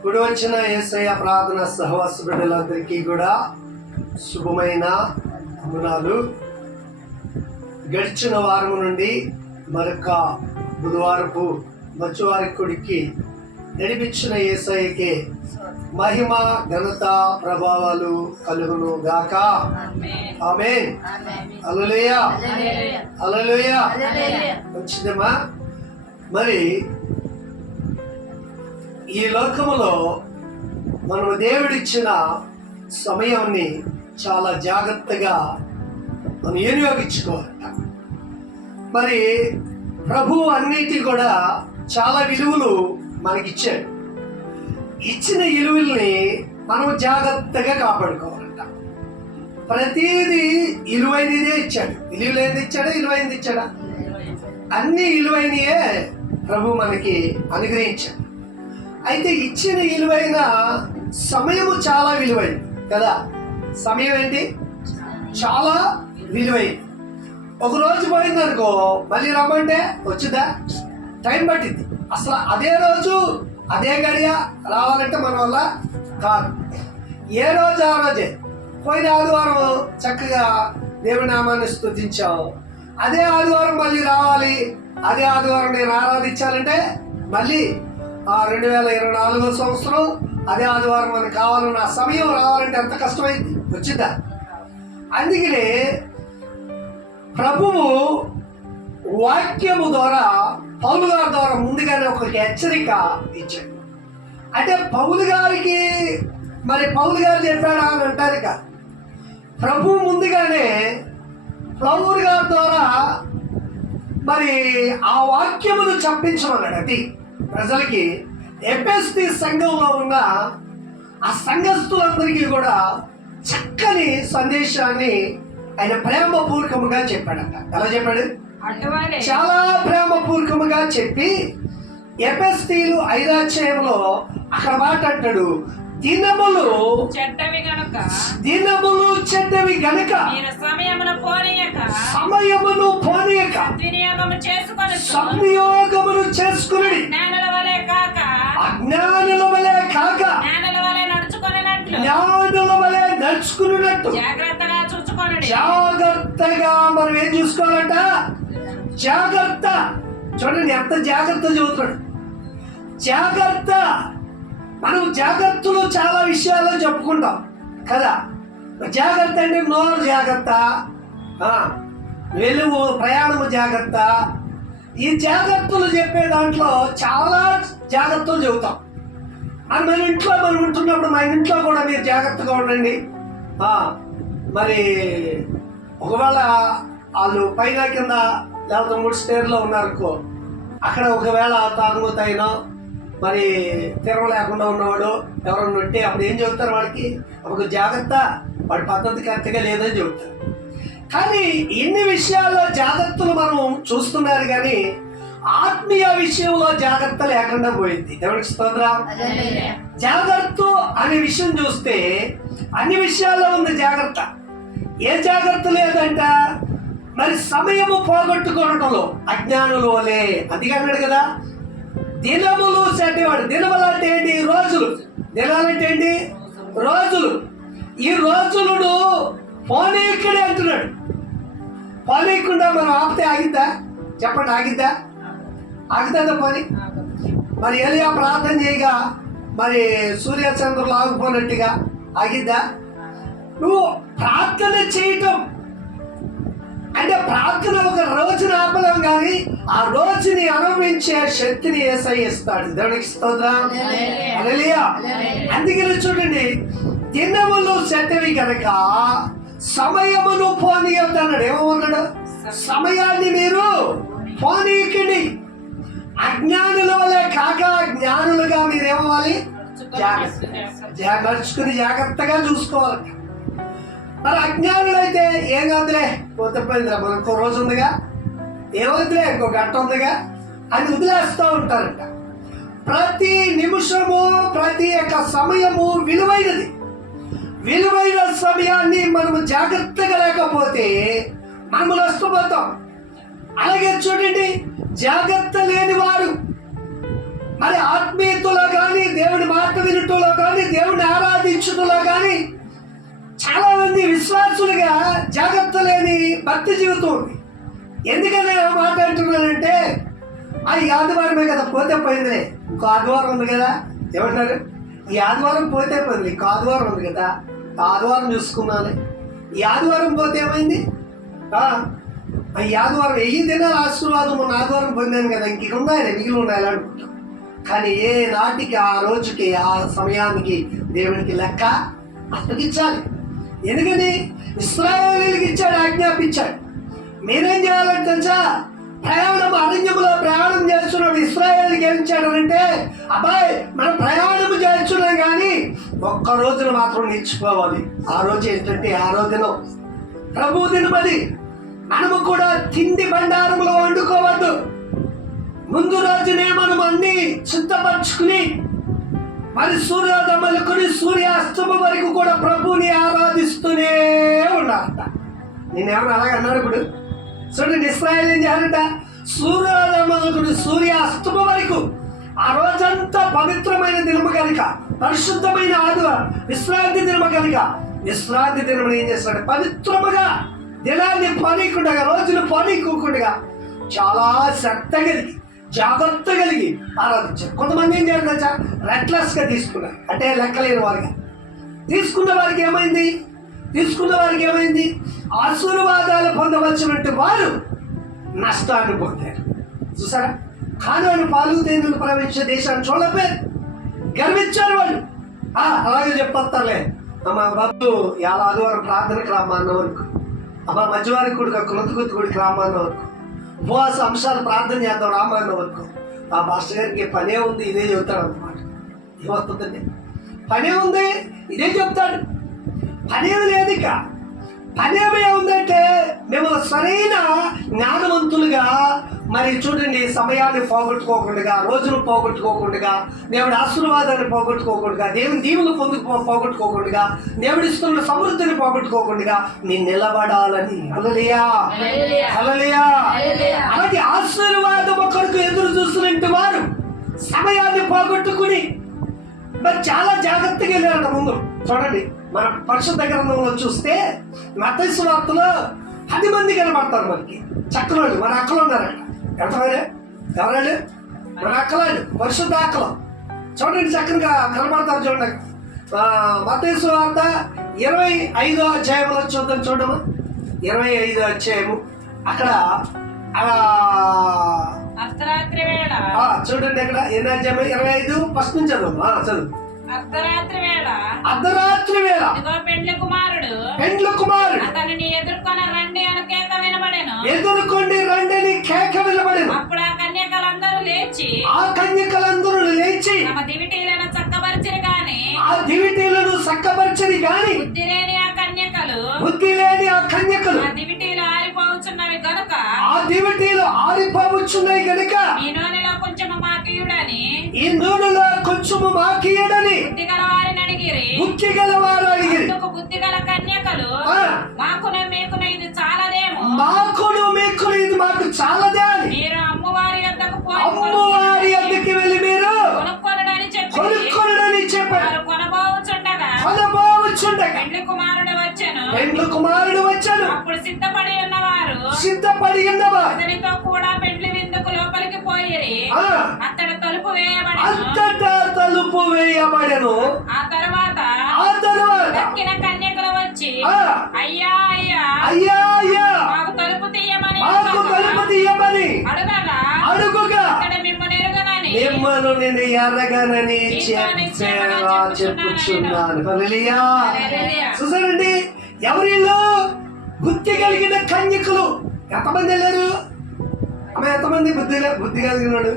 ఇప్పుడు వచ్చిన ఏసయ్య ప్రార్థన సహవాస బిడ్డలందరికీ కూడా శుభమైన అమునాలు గడిచిన వారం నుండి మరొక బుధవారపు మచ్చువారికుడికి నడిపించిన ఏసయ్యకి మహిమ ఘనత ప్రభావాలు కలుగును గాక. ఆమె అలలుయ అలలుయ వచ్చిందమ్మా. మరి ఈ లోకములో మనము దేవుడిచ్చిన సమయాన్ని చాలా జాగ్రత్తగా మనం వినియోగించుకోవాలంట. మరి ప్రభు అన్నిటి కూడా చాలా విలువలు మనకిచ్చాడు. ఇచ్చిన విలువల్ని మనం జాగ్రత్తగా కాపాడుకోవాలంట. ప్రతిదీ ఇలువైనదే ఇచ్చాడు. విలువలేనిది ఇచ్చాడా? ఇలువైంది ఇచ్చాడా? అన్ని విలువైనయే ప్రభు మనకి అనుగ్రహించాడు. అయితే ఇచ్చిన విలువైన సమయము చాలా విలువైంది కదా? సమయం ఏంటి? చాలా విలువైంది. ఒక రోజు పోయిందనుకో మళ్ళీ రమ్మంటే వచ్చిందా? టైం పట్టింది. అసలు అదే రోజు అదే గడియ రావాలంటే మన వల్ల కాదు. ఏ రోజు ఆ రోజే. పోయిన ఆదివారం చక్కగా దేవుని స్థుతించావు అదే ఆదివారం మళ్ళీ రావాలి. అదే ఆదివారం నేను ఆరాధించాలంటే మళ్ళీ రెండు వేల ఇరవై నాలుగో సంవత్సరం అదే ఆదివారం మనకు కావాలన్న సమయం రావాలంటే ఎంత కష్టమైంది? వచ్చిందా? అందుకనే ప్రభువు వాక్యము ద్వారా పౌలు గారి ద్వారా ముందుగానే ఒక హెచ్చరిక ఇచ్చాడు. అంటే పౌలు గారికి మరి పౌలు గారు చెప్పాడా అని అంటారు ఇక ప్రభు ముందుగానే పౌలు గారి ద్వారా మరి ఆ వాక్యమును చంపించమన్నాడు అది ప్రజలకి ఎపిఎస్టి సంఘంలో ఉన్న ఆ సంఘస్థులందరికీ కూడా చక్కని సందేశాన్ని ఆయన ప్రేమపూర్వకముగా చెప్పాడంట. ఎలా చెప్పాడు? చాలా ప్రేమపూర్వకముగా చెప్పి ఎపిఎస్టీలు ఐదాధ్యాయంలో అక్కడ మాట అంటాడు. దినములు చెడ్డవి గనుక దినములు చెడ్డవి గనక మీరు సమయమును పోనీయక. సమయమును పోనీయక. వినియోగము చేసుకొని సంయోగమును చేసుకుని జ్ఞానుల వలె కాక. అజ్ఞానుల వలె కాక. జ్ఞానుల వలె నడుచుకొనినట్లు జ్ఞానుల వలె నడుచుకున్నట్టు జాగ్రత్తగా చూచుకొనుడి జాగ్రత్తగా మనం ఏం చూసుకోవాలంట? జాగ్రత్త. చూడండి ఎంత జాగ్రత్త చదువుతున్నాడు. జాగ్రత్త. మనం జాగ్రత్తలు చాలా విషయాలు చెప్పుకుంటాం. కదా? జాగ్రత్త అంటే నోరు జాగ్రత్త ఆ, వెలుగు ప్రయాణము జాగ్రత్త. ఈ జాగ్రత్తలు చెప్పే దాంట్లో చాలా జాగ్రత్తలు చెబుతాం. అది మన ఇంట్లో మనం ఉంటున్నప్పుడు మన ఇంట్లో కూడా మీరు జాగ్రత్తగా ఉండండి. మరి ఒకవేళ వాళ్ళు పైన కింద లేకపోతే మూడు స్టేర్లో ఉన్నారనుకో అక్కడ ఒకవేళ తాగుతాయినో మరి తిరగలేకుండా ఉన్నవాడు ఎవరైనా ఉంటే అప్పుడు ఏం చెబుతారు వాడికి ఒక జాగ్రత్త వాడి పద్ధతి కరెక్ట్గా లేదని చెబుతారు. కానీ ఇన్ని విషయాల్లో జాగ్రత్తలు మనం చూస్తున్నారు కానీ ఆత్మీయ విషయంలో జాగ్రత్త లేకుండా పోయింది. దేవుడికి స్తోత్రం. జాగ్రత్త అనే విషయం చూస్తే అన్ని విషయాల్లో ఉంది జాగ్రత్త. ఏ జాగ్రత్త లేదంట? మరి సమయము పోగొట్టుకోవడంలో అజ్ఞానులు వలే. అది అన్నాడు కదా దినములు చెడ్డవాడు దినములు అంటే ఏంటి? రోజులు. దినాలంటే ఏంటి? రోజులు. ఈ రోజులను పోనీక్కడే అంటున్నాడు. పోనీయకుండా మనం ఆపితే ఆగిద్దా? చెప్పండి ఆగిద్దా? ఆగుతుందా పని? మరి ఎలియా ప్రార్థన చేయగా మరి సూర్యచంద్రులు ఆగిపోయినట్టుగా ఆగిద్దా? నువ్వు ప్రార్థన చేయటం అంటే ప్రార్థన ఒక రోజున ఆపలేం కానీ ఆ రోజుని అనుభవించే శక్తిని ఏసై ఇస్తాడు. దేవునికి స్తోత్రం. అందుకని చూడండి దినములు చెడ్డవి కనుక సమయమును పోనీయొద్దన్నాడు ఏమన్నాడు సమయాన్ని మీరు పోనీయకండి. అజ్ఞానుల వలె కాక జ్ఞానులుగా మీరు ఏమవ్వాలి? జాగ్రత్త. నడుచుకుని జాగ్రత్తగా చూసుకోవాలి. మరి అజ్ఞానులు అయితే ఏం కాదులే. పోతపోయిందిరా మనకు రోజు ఉందిగా. ఏమవుతులే ఇంకో గంట ఉందిగా. అని వదిలేస్తూ ఉంటారంట. ప్రతి నిమిషము ప్రతి యొక్క సమయము విలువైనది. విలువైన సమయాన్ని మనము జాగ్రత్తగా లేకపోతే మనము నష్టపోతాం అలాగే చూడండి జాగ్రత్త లేని వారు మరి ఆత్మీయతలో కానీ దేవుని మాట వినటంలో కానీ దేవుని ఆరాధించటంలో కానీ మంది విశ్వాసులుగా జాగ్రత్త లేని భక్తి జీవితం ఉంది. ఎందుకని మాట్లాడుతున్నానంటే మాట ఆ ఆదివారమే కదా పోతే పోయిందిలే. ఇంకో ఆదివారం ఉంది కదా. ఏమంటారు ఈ ఆదివారం పోతే పోయింది ఇంకో ఆదివారం ఉంది కదా. ఆదివారం చూసుకున్నాను ఈ ఆదివారం పోతే ఏమైంది? ఈ ఆదివారం వెయ్యి దినాల ఆశీర్వాదం మొన్న ఆదివారం పొందాను కదా ఇంక ఉన్నాయి మిగిలి ఉన్నాయి అనుకుంటాం కానీ ఏ నాటికి ఆ రోజుకి ఆ సమయానికి దేవునికి లెక్క అప్పగించాలి. ఎందుకని? ఇస్రాయేలీలకు ఇచ్చాడు ఆజ్ఞాపించాడు. మీరేం చేయాలంటే తెలుసా? ప్రయాణం అరణ్యములో ప్రయాణం చేస్తున్నాడు ఇస్రాయేల్కి ఏం ఇచ్చాడనంటే అబ్బాయి మనం ప్రయాణం చేస్తున్నాం కానీ ఒక్క రోజున మాత్రం నేర్చుకోవాలి ఆ రోజు ఏంటంటే ఆ రోజున ప్రభు దినపది మనము కూడా తిండి బండారంలో వండుకోవద్దు. ముందు రోజునే మనం అన్ని సిద్ధపరచుకుని మరి సూర్యోదయం మొదలుకొని సూర్యాస్తమం వరకు కూడా ప్రభుని ఆరాధిస్తూనే ఉండాలంట నేను ఏమన్నా అలాగే అన్నాడు ఇప్పుడు? చూడండి ఇస్రాయల్ ఏం చేయాలంట సూర్యోదయం మొదలుకొని సూర్యాస్తమం వరకు ఆ రోజంతా పవిత్రమైన దినమ కనుక పరిశుద్ధమైన ఆదివారం విశ్రాంతి దినమ కనుక విశ్రాంతి దినమును ఏం చేస్తాడు పవిత్రముగా దినాన్ని పనికుండగా రోజులు పనీకోకుండా చాలా శ్రద్ధ కలిగి జాగ్రత్త కలిగి ఆరాధించారు. కొంతమంది ఏం చేయాలి తెలుసా? రెక్లెస్గా తీసుకున్నారు. అంటే లెక్కలేని వారిగా. తీసుకున్న వారికి ఏమైంది? తీసుకున్న వారికి ఏమైంది? ఆశీర్వాదాలు పొందవలసినట్టు వారు నష్టాన్ని పొందారు. చూసారా? కానాను పాలు తేనెలు ప్రవేశించే దేశాన్ని చూడలేదు గర్వించారు వాళ్ళు. అలాగే చెప్పొస్తారులే అమ్మ బాబు ఇలా ఆదివారం ప్రార్థనకు రామ్మా అన్న వరకు. అమ్మ మధ్యవారికి కూడా కృతకృతి గుడికి రామ్మా అన్న వరకు. ఉపవాస అంశాలు ప్రార్థన చేద్దాం రామాయణం వరకు ఆ మాస్టర్ గారికి పనే ఉంది ఇదే చెబుతాడు అనమాట ఏమవుతుందండి పనే ఉంది ఇదే చెప్తాడు. పనేది లేదు ఇక పనేమే ఉందంటే మేము సరైన జ్ఞానవంతులుగా మరి చూడండి సమయాన్ని పోగొట్టుకోకుండా రోజును పోగొట్టుకోకుండా దేవుడి ఆశీర్వాదాన్ని పోగొట్టుకోకుండా దేవుని దీవులు పొందుకు పోగొట్టుకోకుండా దేవుడి ఇస్తున్న సమృద్ధిని పోగొట్టుకోకుండా నేను నిలబడాలని. అలలియా అలలియా అలాగే ఆశీర్వాదం ఒకరికి ఎదురు చూస్తున్నట్టు వారు సమయాన్ని పోగొట్టుకుని మరి చాలా జాగ్రత్తగా వెళ్ళారంట ముందు. చూడండి మన పరిశుద్ధ గ్రంథంలో చూస్తే మతైసు వార్తలో పది మంది కనబడతారు మనకి. చక్కలోళ్ళు మన అక్కలు ఉన్నారంట ఎంతమంది ఎవరండి మన అక్కలాండి పరిశుద్ధ అక్కలు చూడండి చక్కగా కనబడతారు చూడండి. మతైసు వార్త ఇరవై ఐదో అధ్యాయంలో చూద్దాం చూడము. ఇరవై ఐదో అధ్యాయము. అక్కడ చూడండి ఇక్కడ ఎన్ని అధ్యాయం ఇరవై ఐదు ఫస్ట్ నుంచి చదువు. చదువు. అర్ధరాత్రి వేళ. అర్ధరాత్రి వేళ. పెండ్లి కుమారుడు. పెండ్ల కుమారుడు. అతనిని ఎదుర్కొని రండి అని కేక వినబడెను ఎదుర్కొండి రండిని కేక అప్పుడు ఆ కన్యకలందరూ లేచి ఆ కన్యకలందరూ లేచి తమ దివిటీలను చక్కబరిచిరి గాని ఆ దివిటీలను సక్కపరిచని గాని బుద్ధి లేని ఆ కన్యకలు బుద్ధి లేని ఆ కన్యకలు ఆ దివిటీలు ఆరిపోవచ్చున్నవి గనుక ఆ దివిటీలు ఆరిపోవచ్చున్నాయి గనుక మీ నూనెలో కొంచెం మాకియుడని ఈ నూనెలో కొంచెము మాకియడని బుద్ధి గల వారిని అడిగిరి బుద్ధి గలవారు అడిగిరి అందుకు బుద్ధి గల కన్యకలు. మాకునే మాకును మీకును ఇది మాకు చాలదే అని. మీరు అమ్మవారి పోయి అద్దెకి వెళ్ళి మీరు కొనుక్కొనడని చెప్పి. కొనుక్కొనడని చెప్పారు కొనబోచుండగా కుమారుడు వచ్చెను. పెండ్ల కుమారుడు వచ్చాను అప్పుడు సిద్ధపడి ఉన్నవారు. సిద్ధపడి ఉన్నవా అతనితో కూడా పెండ్లి విందుకు లోపలికి పోయిరి. ఆ, అతడు తలుపు వేయబడి అంతటా తలుపు వేయబడెను. ఆ తర్వాత దక్కిన కన్యకలు వచ్చి అయ్యా అయ్యా అయ్యా అయ్యా. మాకు తలుపు తీయమని మాకు తలుపు తీయమని అడగగా. అడుగుగా అతడు మిమ్మల్ని ఎరుగనని మిమ్మల్ని నేను ఎర్రగనని చెప్పేలా చెప్పుచున్నాను. హల్లెలూయా. చూసారండి? ఎవరిలో బుద్ధి కలిగిన కన్యకులు. ఎంతమంది వెళ్ళారు అమ్మ ఎంతమంది బుద్ధి బుద్ధి కలిగినాడు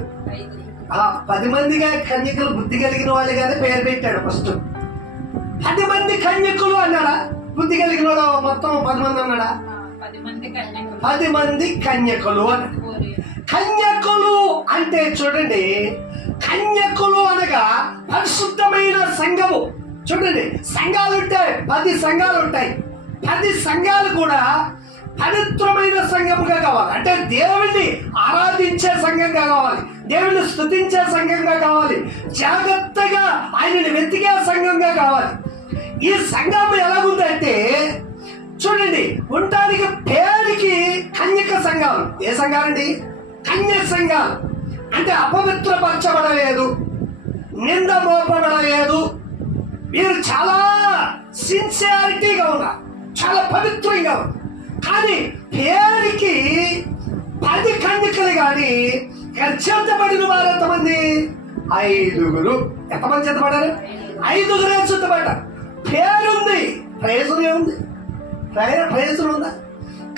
ఆ పది మందిగా కన్యకులు బుద్ధి కలిగిన వాళ్ళుగానే పేరు పెట్టాడు ఫస్ట్. పది మంది కన్యకులు అన్నాడా? బుద్ధి కలిగిన మొత్తం పది మంది అన్నాడా? పది మంది కన్యకులు అన్నాడు. కన్యకులు అంటే చూడండి కన్యకులు అనగా పరిశుద్ధమైన సంఘము. చూడండి సంఘాలు ఉంటాయి పది సంఘాలు ఉంటాయి. పది సంఘాలు కూడా పవిత్రమైన సంఘముగా కావాలి. అంటే దేవుణ్ణి ఆరాధించే సంఘంగా కావాలి. దేవుణ్ణి స్థుతించే సంఘంగా కావాలి. జాగ్రత్తగా ఆయనని వెతికే సంఘంగా కావాలి. ఈ సంఘం ఎలాగుందంటే చూడండి ఉండడానికి పేరుకి కన్యక సంఘం. ఏ సంఘాలండి కన్య సంఘం. అంటే అపవిత్రపరచబడలేదు నింద మోపబడలేదు. వీరు చాలా సిన్సియారిటీగా ఉన్నారు చాలా పవిత్రంగా ఉన్నారు. కానీ పేరుకి పది కన్యకలు కానీ చేతబడిన వారు ఎంతమంది? ఐదుగురు. ఎంతమంది చేతబడారు ఐదుగురే చేతబడ్డారు. పేరుంది ప్రయోజనం ఏముంది ప్రయోజనం ఉందా?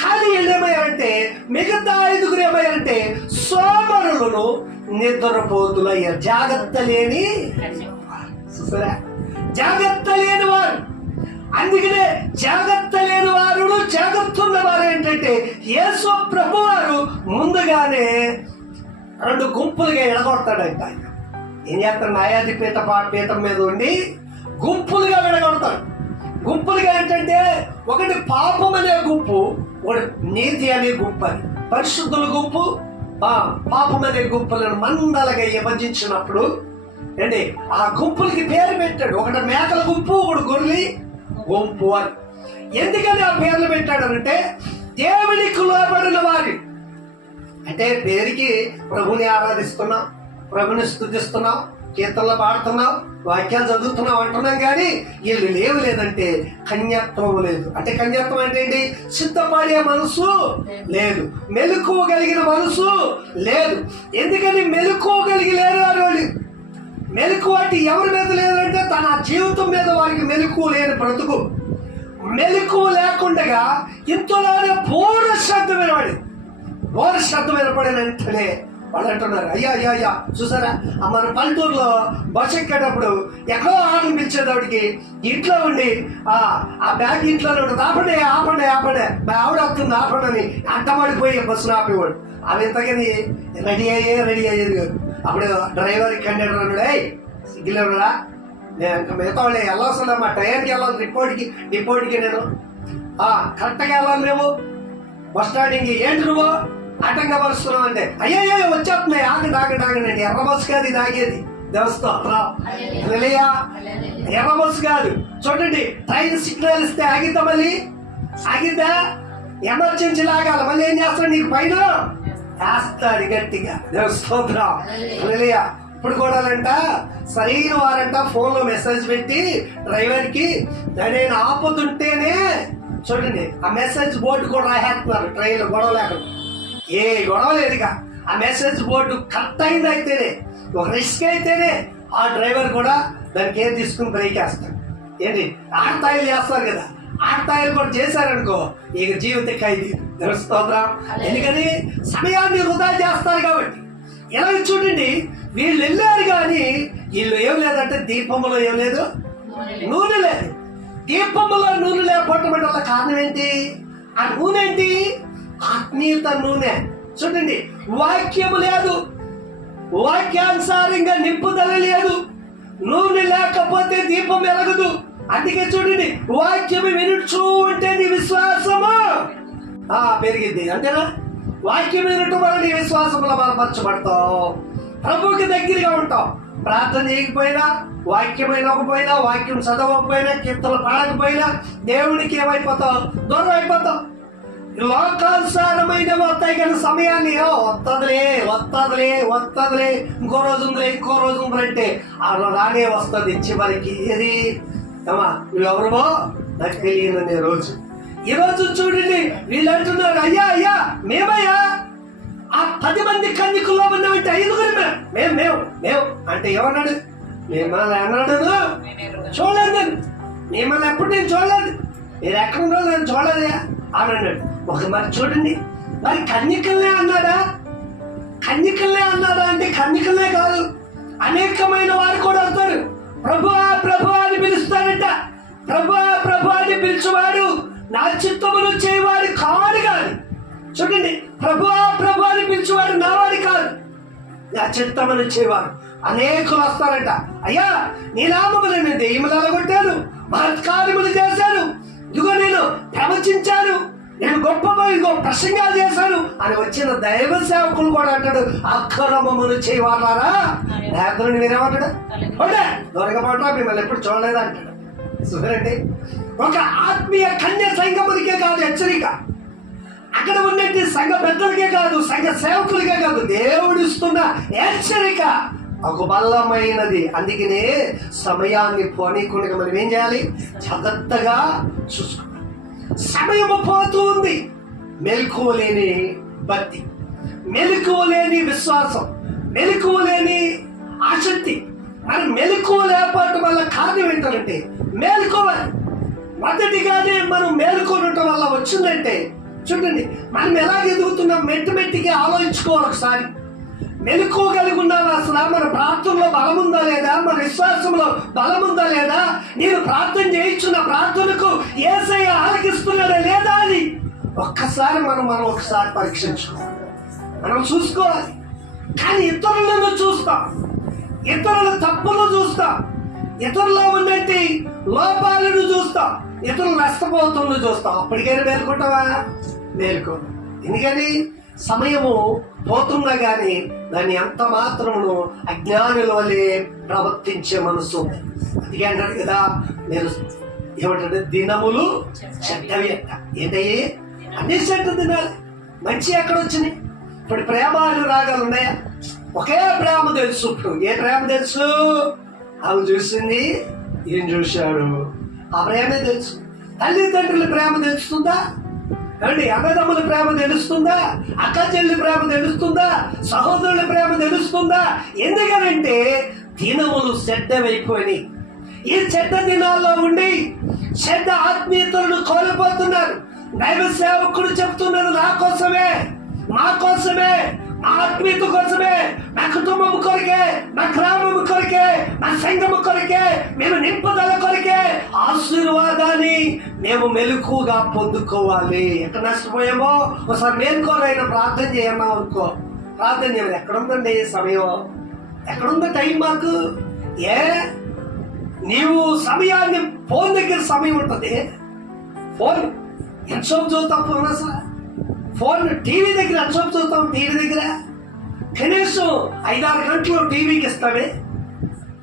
కానీ వీళ్ళు ఏమయ్యారంటే మిగతా ఐదుగురు ఏమయ్యారంటే సోమరులను నిద్రపోతులయ్యారు జాగ్రత్త లేని చూసారా? జాగ్రత్త లేని వారు. అందుకనే జాగ్రత్త లేని వారు జాగ్రత్త ఉన్నవారు ఏంటంటే యేసు ప్రభు వారు ముందుగానే రెండు గుంపులుగా ఎడగొడతాడంట ఆయన. ఏం చేస్తాడు? న్యాయాధిపీఠ పీఠం మీద ఉండి గుంపులుగా విడగొడతాడు గుంపులుగా ఏంటంటే ఒకటి పాపం అనే గుంపు ఒకటి నీతి అనే గుంపు అని పరిశుద్ధుల గుంపు ఆ పాపం అనే గుంపులను మందలుగా విభజించినప్పుడు ఏంటి ఆ గుంపులకి పేరు పెట్టాడు. ఒకటి మేకల గుంపు ఒకటి గొర్రెలి గుంపు అని. ఎందుకని ఆ పేర్లు పెట్టాడనంటే దేవునికి లోబడిన వారి అంటే పేరుకి ప్రభుని ఆరాధిస్తున్నాం ప్రభుని స్థుతిస్తున్నాం కీర్తనలు పాడుతున్నాం వాక్యాలు చదువుతున్నాం అంటున్నాం కానీ వీళ్ళు లేవు లేదంటే కన్యత్వం లేదు. అంటే కన్యత్వం అంటే ఏంటి? సిద్ధపడే మనసు లేదు. మెలుకోగలిగిన మనసు లేదు. ఎందుకని మెలుకోగలిగి లేరు వారు వాళ్ళు మెలకు అంటే ఎవరి మీద లేదంటే తన జీవితం మీద వారికి మెలకు లేని బ్రతుకు. మెలకు లేకుండా ఇంతలోనే పూర్ణ శ్రద్ధ వినబడి పూర్ణ శ్రద్ధ వినపడిన వెంటనే వాళ్ళు అంటున్నారు అయ్యా అయ్యా అయ్యా చూసారా? మన పల్లెటూరులో బస్సు ఎక్కేటప్పుడు ఎక్కడో ఆరంభించేటప్పటికి ఇంట్లో ఉండి ఆ ఆ బ్యాగ్ ఇంట్లో ఉండి ఆపండి ఆపండి ఆపండి మా ఆవిడ వస్తుంది ఆపండి అని అంటమాడిపోయి బస్సును ఆపేవాడు. అవి ఇంతకని రెడీ అయ్యే రెడీ అయ్యేది కాదు. అప్పుడు డ్రైవర్ కండక్టర్ అన్నాడు ఏయ్ నేను ఇంకా మిగతా వాళ్ళు వెళ్ళాల్సిన మా టైంకి వెళ్ళాలి రిపోర్ట్కి రిపోర్ట్కి నేను ఆ, కరెక్ట్గా వెళ్ళాలి మేము బస్ స్టాండింగ్ ఏంటి నువ్వు? ఆటంకపరుస్తున్నాం అంటే అయ్యో వచ్చేస్తున్నాయి. ఆగండి ఆగండి ఆగండి ఎర్ర బస్సు కాదు ఇది ఆగేది. దేవస్థానం ఎర్ర బస్సు కాదు. చూడండి ట్రైన్ సిగ్నల్ ఇస్తే ఆగిద్దా మళ్ళీ? ఆగిద్దా? ఎమర్జెన్సీ లాగాలి. మళ్ళీ ఏం చేస్తాడు నీకు పైన? వేస్తాడు గట్టిగా. దేవస్తోత్రం ఇప్పుడు కూడా అంట సరైన వారంట ఫోన్లో మెసేజ్ పెట్టి డ్రైవర్కి నేను ఆపుతుంటేనే చూడండి ఆ మెసేజ్ బోర్డు కూడా రాసేస్తున్నారు ట్రైన్ గొడవ లేకుండా ఏ గొడవ లేదుగా. ఆ మెసేజ్ బోర్డు కరెక్ట్ అయింది అయితేనే ఒక రిస్క్ అయితేనే ఆ డ్రైవర్ కూడా దానికి ఏం తీసుకుని బ్రేక్ వేస్తాడు. ఏంటి? ఆడతాయిలు చేస్తారు కదా. ఆడతాయిలు కూడా చేశారనుకో ఇక జీవిత ఖైదీ. తెలుస్తోంద్రం ఎందుకని? సమయాన్ని వృధా చేస్తారు కాబట్టి. ఎలా చూడండి వీళ్ళు వెళ్ళారు కానీ వీళ్ళు ఏం లేదంటే దీపంలో ఏం లేదు? నూనె లేదు. దీపంలో నూనె లేకపోవటం వల్ల కారణం ఏంటి? ఆ నూనె ఏంటి? ఆత్మీయత నూనె. చూడండి వాక్యము లేదు. వాక్యానుసారంగా నింపుదల లేదు. నూనె లేకపోతే దీపం ఎరగదు అందుకే చూడండి వాక్యము వినుచూ ఉంటే నీ విశ్వాసము ఆ పెరిగింది అంతేనా? వాక్యం వినటం వల్ల నీ విశ్వాసంలో బలపరచబడతావు. ప్రభుకి దగ్గరగా ఉంటావు. ప్రార్థన చేయకపోయినా వాక్యం వినకపోయినా వాక్యం చదవకపోయినా కీర్తనలు పాడకపోయినా దేవునికి ఏమైపోతావు? దూరం అయిపోతావు లోకానుసారమైన వస్తాయి కానీ సమయాన్ని వస్తుందిలే వస్తుందిలే వస్తుందిలే ఇంకో రోజు ఉందిలే ఇంకో రోజు ఉందిలే అంటే అలా రానే వస్తుంది చివరికి ఏది అమ్మా వీళ్ళెవరమో? నాకు తెలియదనే రోజు. ఈ రోజు చూడండి వీళ్ళు అంటున్నారు అయ్యా అయ్యా మేమయ్యా ఆ పది మంది కన్నికల్లో ఉన్నామంటే ఐదుగురు మేము మేము మేము మేము అంటే ఏమన్నాడు? మిమ్మల్ని అన్నాడు? చూడలేదు. మిమ్మల్ని ఎప్పుడు నేను చూడలేదు. మీరు ఎక్కడ ఉన్నో నేను చూడలేదా? అని అన్నాడు. ఒక మరి చూడండి. మరి కన్యకల్లే అన్నాడా? కన్యకల్లే అన్నాడా అంటే కన్యకల్లే కాదు. అనేకమైన వారు కూడా వస్తారు. ప్రభు ప్రభు అని పిలుస్తారంట ప్రభు ప్రభు అని పిలిచేవాడు నా చిత్తములు చేయవాడు కాడు కాదు. చూడండి ప్రభు ప్రభు అని పిలిచేవాడు నా వాడి కాదు. నా చిత్తములు చేయవాడు. అనేకులు వస్తారంట. అయ్యా నీ నామములు నేను దెయ్యములు అలగొట్టాను మహత్కార్యములు చేశాను. ఇదిగో నేను ప్రవచించాను. నేను గొప్పగా ఇగో ప్రసంగాలు చేశాను. అని వచ్చిన దైవ సేవకులు కూడా అంటాడు అక్రమములు చేయవాలారా లేకపోతే మీరేమంటాడు అంటే దొరకబడ్డా మిమ్మల్ని ఎప్పుడు చూడలేదు అంటాడు చూడండి. ఒక ఆత్మీయ కన్య సంగమునికే కాదు హెచ్చరిక. అక్కడ ఉన్నట్టు సంఘ పెద్దలకే కాదు సంఘ సేవకులకే కాదు దేవుడు ఇస్తున్న హెచ్చరిక. ఒక బలమైనది. అందుకనే సమయాన్ని పోనీకుండా మనం ఏం చేయాలి? జాగ్రత్తగా చూసుకోవాలి సమయము పోతుంది. మెలకువలేని భక్తి మెలకువలేని విశ్వాసం మెలకువలేని ఆసక్తి. మరి మెలకువ లేకపోవటం వల్ల కారణం ఏంటంటే మేలుకోవాలి. మొదటిగానే మనం మేలుకోవటం వల్ల వచ్చిందంటే చూడండి మనం ఎలా ఎదుగుతున్నాం మెట్టు మెట్టిగా ఆలోచించుకోవాలి ఒకసారి. మెలుకోగలిగి ఉన్నావా అసలు మన ప్రార్థనలో బలం ఉందా లేదా? మన విశ్వాసంలో బలం ఉందా లేదా? నేను ప్రార్థన చేయించున్న ప్రార్థనకు ఏసయ్య ఆలకిస్తున్నాడా లేదా అని ఒక్కసారి మనం మనం ఒకసారి పరీక్షించుకోవాలి. మనం చూసుకోవాలి. కానీ ఇతరులను చూస్తాం. ఇతరుల తప్పులు చూస్తాం. ఇతరులో ఉన్నట్టు లోపాలను చూస్తాం. ఇతరులు నష్టపోతున్న చూస్తాం. అప్పటికైనా మేలుకుంటావా? మేలుకో ఎందుకని? సమయము పోతున్నా కానీ దాన్ని ఎంత మాత్రమును అజ్ఞానుల వలె ప్రవర్తించే మనసు. ఉంది అందుకే అంటాడు కదా మీరు ఏమంటే దినములు చెడ్డవి అంట. ఏంటయ్యి? అన్ని చెడ్డ దినాలు. మంచి ఎక్కడ వచ్చినాయి ఇప్పుడు ప్రేమాలు రాగాలు ఉన్నాయా? ఒకే ప్రేమ తెలుసు. ఇప్పుడు ఏ ప్రేమ తెలుసు? ఆమె చూసింది ఏం చూశాడు. ఆ ప్రేమే తెలుసు. తల్లిదండ్రుల ప్రేమ తెలుస్తుందా? ఏమండి అన్నదమ్ముల ప్రేమ తెలుస్తుందా? అక్క చెల్లి ప్రేమ తెలుస్తుందా? సహోదరుల ప్రేమ తెలుస్తుందా? ఎందుకనంటే దినములు చెడ్డమైపోయినాయి ఈ చెడ్డ దినాల్లో ఉండి చెడ్డ ఆత్మీయతలను కోల్పోతున్నారు. దైవ సేవకుడు చెప్తున్నారు నా కోసమే మా కోసమే ఆత్మీయత కోసమే నా కుటుంబం కొరికే నా గ్రామం కొరికే నా సంఘము కొరికే మేము నింపుదల కొరికే ఆశీర్వాదాన్ని మేము మెలకుగా పొందుకోవాలి. ఎక్కడ నష్టపోయామో ఒకసారి మేల్కోరైనా ప్రార్థన చేయమా అనుకో. ప్రార్థన చేయమని ఎక్కడుందండి సమయం? ఎక్కడుంది టైం మాకు ఏ? నీవు సమయాన్ని ఫోన్ దగ్గర సమయం ఉంటుంది. ఫోన్ ఎంతసేపు చూస్తాం ఫోన్ సార్ ఫోన్ టీవీ దగ్గర ఎంతసేపు చూస్తాం టీవీ దగ్గర. కనీసం ఐదారు గంటలు టీవీకి ఇస్తామే.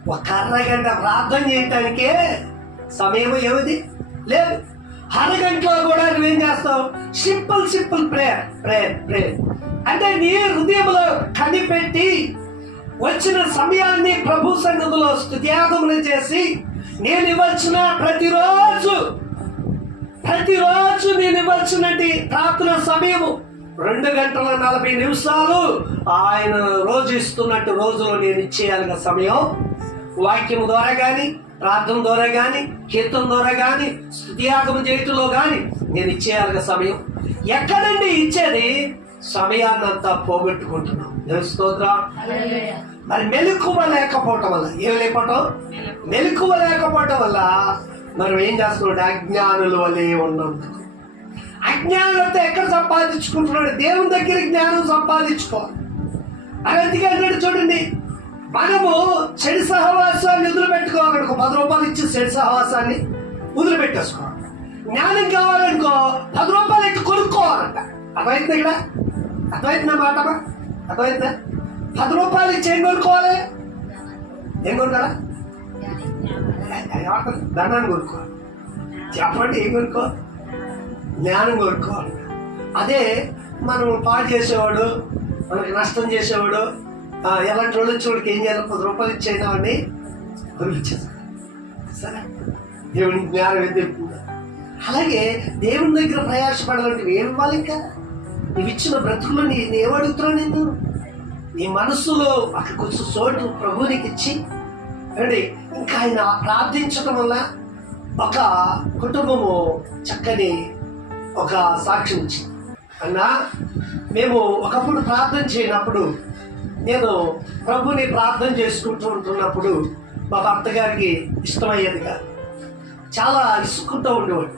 ఒక అరగంట ప్రార్థన చేయటానికే సమయం ఏమిది? లేదు. అరగంటలో కూడా నువ్వేం చేస్తావు? Simple simple prayer prayer prayer. అంటే నీ హృదయంలో కనిపెట్టి వచ్చిన సమయాన్ని ప్రభు సన్నిధిలో స్తుత్యాగములు చేసి నేను ఇవ్వచ్చిన ప్రతిరోజు ప్రతిరోజు నేను ఇవ్వాల్సినటి ప్రార్థన సమయము రెండు గంటల నలభై నిమిషాలు ఆయన రోజు ఇస్తున్నట్టు రోజులో నేను ఇచ్చేయాలిగా సమయం. వాక్యం ద్వారా కానీ ప్రార్థన ద్వారా కానీ కీర్తన ద్వారా కానీ స్థుతియాగం చేయటంలో కానీ నేను ఇచ్చేయాలిగా సమయం. ఎక్కడండి ఇచ్చేది? సమయాన్ని అంతా పోగొట్టుకుంటున్నాం స్తోత్రం. మరి మెలకువ లేకపోవటం వల్ల ఏం లేకపోవటం? మెలకువ లేకపోవటం వల్ల మనం ఏం చేస్తున్నాడు అజ్ఞానుల వలె ఉన్నాం. అజ్ఞానులతో ఎక్కడ సంపాదించుకుంటున్నాడు? దేవుని దగ్గర జ్ఞానం సంపాదించుకోవాలి అదే అందుకే అంటాడు చూడండి మనము చెడు సహవాసాన్ని వదిలిపెట్టుకోవాలి ఒక పది రూపాయలు ఇచ్చి చెడు సహవాసాన్ని వదిలిపెట్టేసుకోవాలి జ్ఞానం కావాలనుకో పది రూపాయలు ఇట్టు కొనుక్కోవాలంట. అర్థమైంది ఇక్కడ? అర్థమైందా నా మాట? అర్థమైందా? పది రూపాయలు ఇచ్చి ఏం కొనుక్కోవాలి? ఏం కొనుక్కోవాలా? ఏమంటారు? దండాన్ని కొనుక్కోవాలి చెప్పండి ఏం కొనుక్కోవాలి జ్ఞానం కొనుక్కోవాలి అదే మనం పాడు చేసేవాడు మనకి నష్టం చేసేవాడు ఎలాంటి రోజు వచ్చేవాడికి ఏం చేయాలి పది రూపాయలు ఇచ్చేద్దామని వదిలిచ్చేది సరే? దేవుని జ్ఞానం ఏం చెప్తుందా? అలాగే దేవుని దగ్గర ప్రయాసపడాలంటే ఏం ఇవ్వాలి ఇంకా? నువ్వు ఇచ్చిన బ్రతుకులు నీ నేను ఏమడుగుతున్నావు నేను నీ మనస్సులో అక్కడ కొంచెం చోటు ప్రభువునికి ఇచ్చి ఏమండి ఇంకా ఆయన ప్రార్థించడం వల్ల ఒక కుటుంబము చక్కని ఒక సాక్ష్యం ఇచ్చింది అన్నా మేము ఒకప్పుడు ప్రార్థన చేయనప్పుడు నేను ప్రభుని ప్రార్థన చేసుకుంటూ ఉంటున్నప్పుడు మా భర్త గారికి ఇష్టమయ్యేది కాదు. చాలా ఇసుక్కుంటూ ఉండేవాడు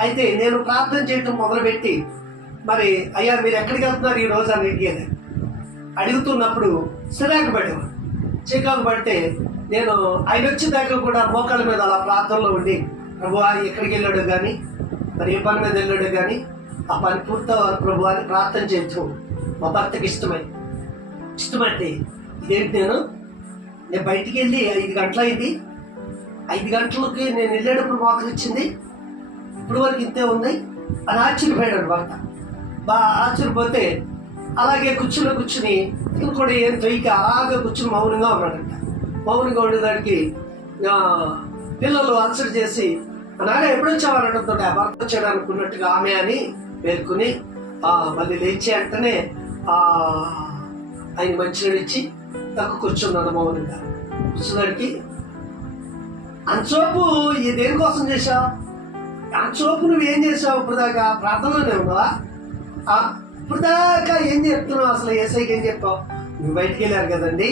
అయితే నేను ప్రార్థన చేయటం మొదలుపెట్టి మరి అయ్యా మీరు ఎక్కడికి వెళ్తున్నారు ఈ రోజు? అని అడిగేది అడుగుతున్నప్పుడు సిరాకు పడేవాడు. చికాకు పడితే నేను ఆయన వచ్చిన దాకా కూడా మోకాళ్ళ మీద అలా ప్రార్థనలో ఉండి ప్రభు ఎక్కడికి వెళ్ళాడు కానీ మరి ఏ పని మీద వెళ్ళాడు కానీ ఆ పని పూర్తవాలి ప్రభు అని ప్రార్థన చేయొచ్చు మా భర్తకి ఇష్టమై ఇష్టమైతే ఇదేంటి నేను? నేను బయటికి వెళ్ళి ఐదు గంటల అయింది ఐదు గంటలకి నేను వెళ్ళేటప్పుడు మోకలు ఇచ్చింది. ఇప్పుడు వరకు ఇంతే ఉంది. అని ఆశ్చర్యపోయాడు భర్త. బాగా ఆశ్చర్యపోతే అలాగే కూర్చుని కూర్చుని ఇంకోటి ఏం తొయ్యికి అలాగే కూర్చుని మౌనంగా ఉన్నాడంట. మామూలుగా ఉండేదానికి పిల్లలు అన్సర్ చేసి నాన్న ఎప్పుడు వచ్చావని అడుగుతుంటే ఆ భర్త వచ్చాడు అనుకున్నట్టుగా ఆమె అని పేర్కొని మళ్ళీ లేచి వెంటనే ఆయన మంచినీళ్ళు ఇచ్చి తక్కువ కూర్చున్నాడు మౌనంగా కూర్చున్నాడికి అంచోపు ఈ దేనికోసం చేశావు అంచోపు నువ్వు ఏం చేసావు ఇప్పుడుదాకా ప్రార్థనలోనే ఉన్నావా? ఇప్పుడు దాకా ఏం చెప్తున్నావు అసలు ఏసైకి ఏం చెప్పావు? నువ్వు బయటికి వెళ్ళారు కదండి?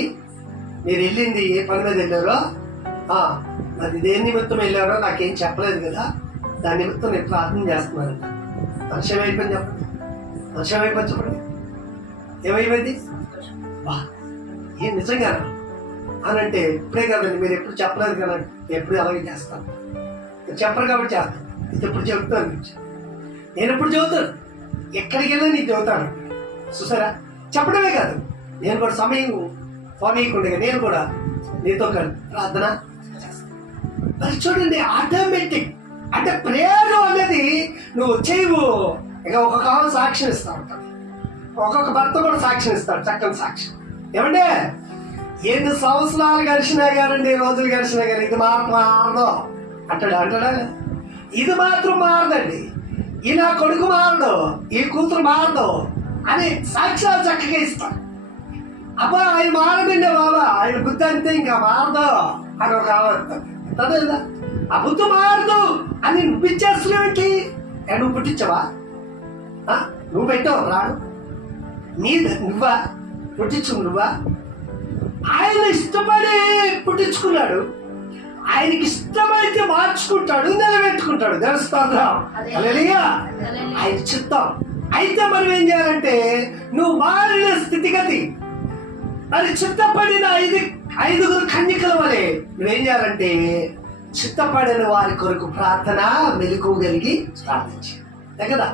మీరు వెళ్ళింది ఏ పని మీద వెళ్ళారో అది దేని నిమిత్తం వెళ్ళారో నాకేం చెప్పలేదు కదా. దాని నిమిత్తం నేను ప్రార్థన చేస్తున్నాను. పరిచయం అయిపోయింది చెప్పండి. పరిచయం అయిపోయింది చెప్పండి. ఏమైపోయింది? బా ఏం నిజంగా అని అంటే ఇప్పుడే కదండి మీరు ఎప్పుడు చెప్పలేదు కదా. ఎప్పుడు అలాగే చేస్తాను. చెప్పరు కాబట్టి చేస్తాను. ఇది ఎప్పుడు చెబుతాను నేను ఎప్పుడు చెబుతాను ఎక్కడికి వెళ్ళినా నీకు చెబుతాను చూసారా? చెప్పడమే కాదు. నేను కూడా సమయం స్వామికుండగా నేను కూడా నీతో కలిసి ప్రార్థన మరి చూడండి ఆటోమేటిక్ అంటే ప్రేయర్ అనేది నువ్వు చేయవు. ఇక ఒక్కొక్క ఆమె సాక్ష్యం ఇస్తా ఒక్కొక్క భర్త కూడా సాక్ష్యం ఇస్తాడు చక్కని సాక్ష్యం. ఏమంటే ఎన్ని సంవత్సరాలు గడిచినా గారండి రోజులు గడిచినా గారు ఇది మాత్రం మారదు. అంటాడు అంటాడా? ఇది మాత్రం మారదండి. ఈ నా కొడుకు మారడు ఈ కూతురు మారదు అని సాక్ష్యాలు చక్కగా ఇస్తాడు. అబ్బా ఆయన మారదండి బాబా ఆయన బుద్ధి అంతే ఇంకా మారదు అని ఒక ఆ బుద్ధి మారదు అని నువ్వు ఇచ్చేస్తున్నావేంటి నువ్వు పుట్టించవా? నువ్వు పెట్టావు రాడు నీ నువ్వా పుట్టించు నువ్వా ఆయన ఇష్టపడి పుట్టించుకున్నాడు ఆయనకి ఇష్టమైతే మార్చుకుంటాడు నిలబెట్టుకుంటాడు దేవస్థానం. ఆయన చిత్తం అయితే మనం ఏం చేయాలంటే నువ్వు మారిన స్థితిగతి మరి చిత్తపడిన ఐదు ఐదుగురు కన్యకల వలె నువ్వేం చేయాలంటే చిత్తపడిన వారి కొరకు ప్రార్థన మెలకువగలిగి ప్రార్థన చేయాలి కదా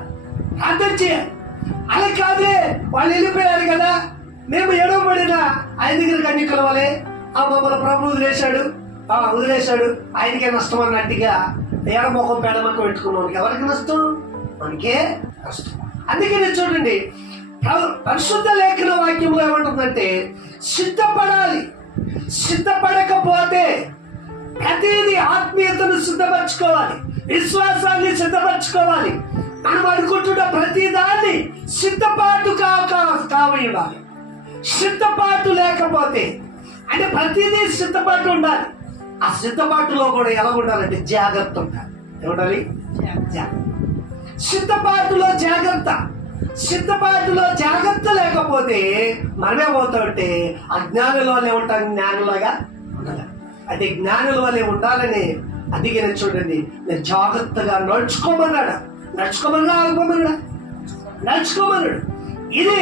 ప్రార్థన చేయాలి. అలా కాదే వాళ్ళు వెళ్ళిపోయారు కదా. మేము ఎడవబడిన ఐదుగురు కన్యకల వలె ఆ మమ్మల్ని ప్రభు వదిలేశాడు ఆ వదిలేశాడు. ఆయనకే నష్టం అన్నట్టుగా ఎడమొఖం పెడమొఖం పెట్టుకున్నాం ఎవరికి నష్టం? మనకే నష్టం. అందుకని చూడండి పరిశుద్ధ లేఖన వాక్యంలో ఏమంటుందంటే సిద్ధపడాలి. సిద్ధపడకపోతే ప్రతిదీ ఆత్మీయతను సిద్ధపరచుకోవాలి. విశ్వాసాన్ని సిద్ధపరచుకోవాలి. మనం అనుకుంటున్న ప్రతి దాన్ని సిద్ధపాటు కాక కావి సిద్ధపాటు లేకపోతే అంటే ప్రతిదీ సిద్ధపాటు ఉండాలి. ఆ సిద్ధపాటులో కూడా ఎలా ఉండాలంటే జాగ్రత్త ఉండాలి. ఏముండాలి? జాగ్రత్త. సిద్ధపాటులో జాగ్రత్త. సిద్ధపాటులో జాగ్రత్త లేకపోతే మనమే పోతుంటే అజ్ఞానుల వల్లే ఉంటాం జ్ఞానులాగా ఉండాలి? అయితే జ్ఞానుల వల్లే ఉండాలని అందుకే నేను చూడండి నేను జాగ్రత్తగా నడుచుకోమన్నాడు? నడుచుకోమన్నా ఆగిపోమన్నాడా? నడుచుకోమన్నాడు. ఇది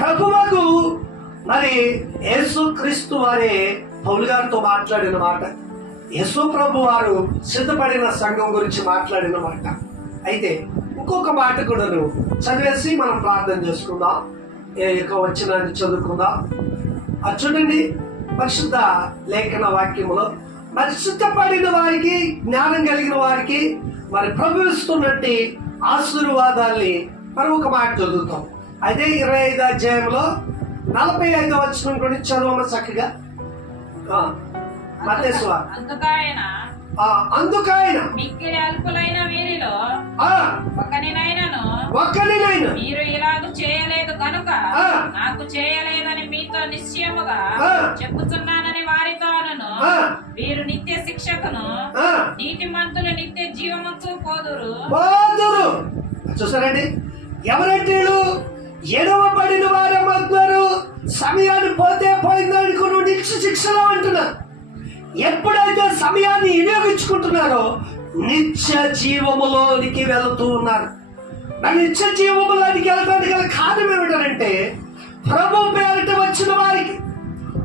ప్రభువకు మరి యేసు క్రీస్తు వారే పౌలు గారితో మాట్లాడిన మాట. యేసు ప్రభు వారు సిద్ధపడిన సంఘం గురించి మాట్లాడిన మాట. అయితే ఇంకొక మాట కూడా చదివేసి మనం ప్రార్థన చేసుకుందాం. ఏ యొక్క వచ్చినాన్ని చదువుకుందాం. అది చూడండి పరిశుద్ధ లేఖన వాక్యములో మరి సిద్ధపడిన వారికి జ్ఞానం కలిగిన వారికి మరి ప్రభుత్వస్తున్నట్టు ఆశీర్వాదాల్ని మరి ఒక మాట చదువుతాం. అదే ఇరవై ఐదు అధ్యాయంలో నలభై ఐదు వచ్చిన గురించి చదవమ చక్కగా? ఆ, అందుకైన. మిక్కిలి అల్పులైన వీరిలో. ఆ, ఒకనినైనను. ఒక్కనినైనా మీరు ఇలాగ చేయలేదు కనుక. నాకు చేయలేదని మీతో నిశ్చయముగా. చెప్పుతున్నానని వారితో అనను. ఆ, వీరు నిత్య శిక్షకును. నీతి మంతులు నిత్య జీవమంతు పోదురు. బాధురు చూసారండి? ఎవరంటే? ఎడవబడిన వారేమంటున్నారు సమయాన్ని పోతే పోయిందనుకో నువ్వు నిత్య శిక్షలో అంటున్నారు ఎప్పుడైతే సమయాన్ని వినియోగించుకుంటున్నారో నిత్య జీవములోనికి వెళుతూ ఉన్నారు. మరి నిత్య జీవములోనికి వెళ్ళడానికి గల కారణం ఏమిటంటే ప్రభు పేరిట వచ్చిన వారికి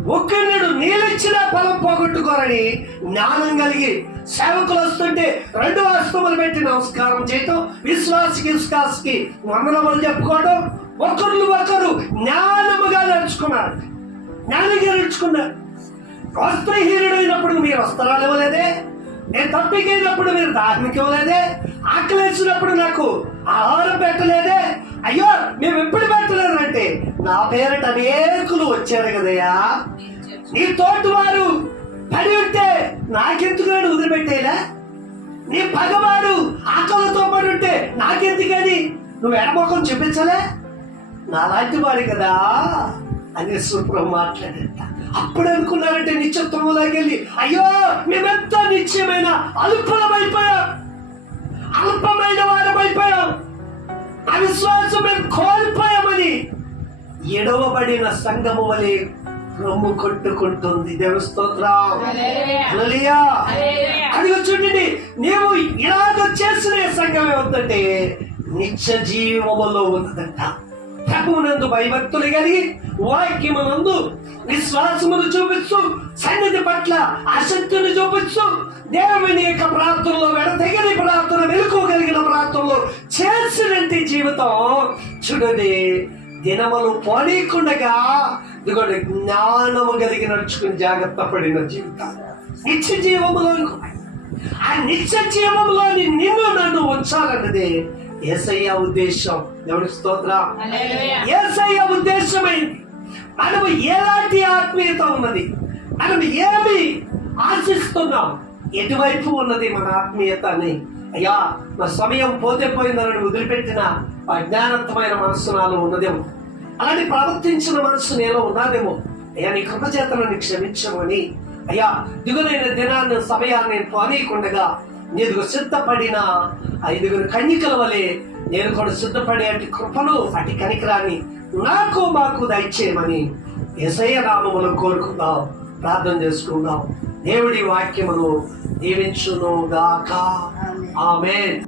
ఒక్కడు నీళ్ళిచ్చిన ఫలం పోగొట్టుకోరని జ్ఞానం కలిగి సేవకులు వస్తుంటే రెండు హస్తములు పెట్టి నమస్కారం చేయటం విశ్వాసకి విశ్వాసకి వందనములు చెప్పుకోవడం ఒకరు ఒకరు జ్ఞానముగా నడుచుకున్నారు జ్ఞానంగా నడుచుకున్నారు వస్త్రహీనుడైనప్పుడు మీరు వస్త్రాలు ఇవ్వలేదే? నేను తప్పికైనప్పుడు మీరు దాహ్మికి ఇవ్వలేదే? ఆకలేసినప్పుడు నాకు ఆహారం పెట్టలేదే? అయ్యో మేము ఎప్పుడు పెట్టలేదంటే నా పేరట అనేకులు వచ్చారు కదయ్యా. నీ తోటి వారు పడి ఉంటే నాకెందుకు నేను వదిలిపెట్టేలా? నీ పగవాడు ఆకలితో పడి ఉంటే నాకెందుకని నువ్వు ఎడమొఖం చూపించలే? నాలాంటి వాడు కదా. అని సుప్రం మాట్లాడేట అప్పుడు అనుకున్నారంటే నిత్యత్వంలోకి వెళ్ళి అయ్యో మేమెంతో నిశ్చయమైన అల్పమైపోయాం. అల్పమైన వారమైపోయాం. అవిశ్వాసం మేము కోల్పోయామని ఎడవబడిన సంగము వలె రొమ్ము కొట్టుకుంటుంది. దేవ స్తోత్రం. హల్లెలూయా. హల్లెలూయా. హల్లెలూయా. అదిగో చూడండి. నీవు ఇలాగ చేసిన సంఘం ఏమంటే నిత్య జీవములో ఉన్నదంట. ప్రభువునందు భయభక్తులు కలిగి వాక్యమునందు విశ్వాసమును చూపించు సన్నిధి పట్ల ఆసక్తిని చూపించు దేవుని యొక్క ప్రార్థనలో వెడతెగని ప్రార్థన వెలుకోగలిగిన ప్రార్థనలో చేసినట్టు జీవితం చూడండి. దినములు పోనీకుండగా ఇదిగోండి జ్ఞానము కలిగి నడుచుకుని జాగ్రత్త పడిన జీవితం. నిత్య జీవములో ఆ నిత్య జీవంలోని నిన్ను నన్ను ఉంచాలన్నది ఏసయ్య ఉద్దేశం. దేవుడి స్తోత్రం. ఏసయ్య ఉద్దేశమైంది మనము ఎలాంటి ఆత్మీయత ఉన్నది? మనం ఏమి ఆశిస్తున్నాం? ఎటువైపు ఉన్నది మన ఆత్మీయత అని అయ్యా నా సమయం పోతే పోయిందని వదిలిపెట్టిన అజ్ఞానత్వమైన మనస్సు నాలో ఉన్నదేమో. అలాంటి ప్రవర్తించిన మనస్సు నేను ఉన్నదేమో. అయ్యా నీ కృపచేత నన్ను క్షమించమని. అయ్యా దిగులైన దినాన్ని సమయాన్ని నేను పోనీయకుండగా నీకు సిద్ధపడిన ఐదుగురు కన్యకల వలె నేను కూడా సిద్ధపడే అటు కృపను అటు కనికరాన్ని నాకు మాకు దయచేయమని ఎసయ్య నామములు కోరుకుందాం ప్రార్థన చేసుకుందాం. దేవుడి వాక్యమును దీవించును గాక ఆమెన్.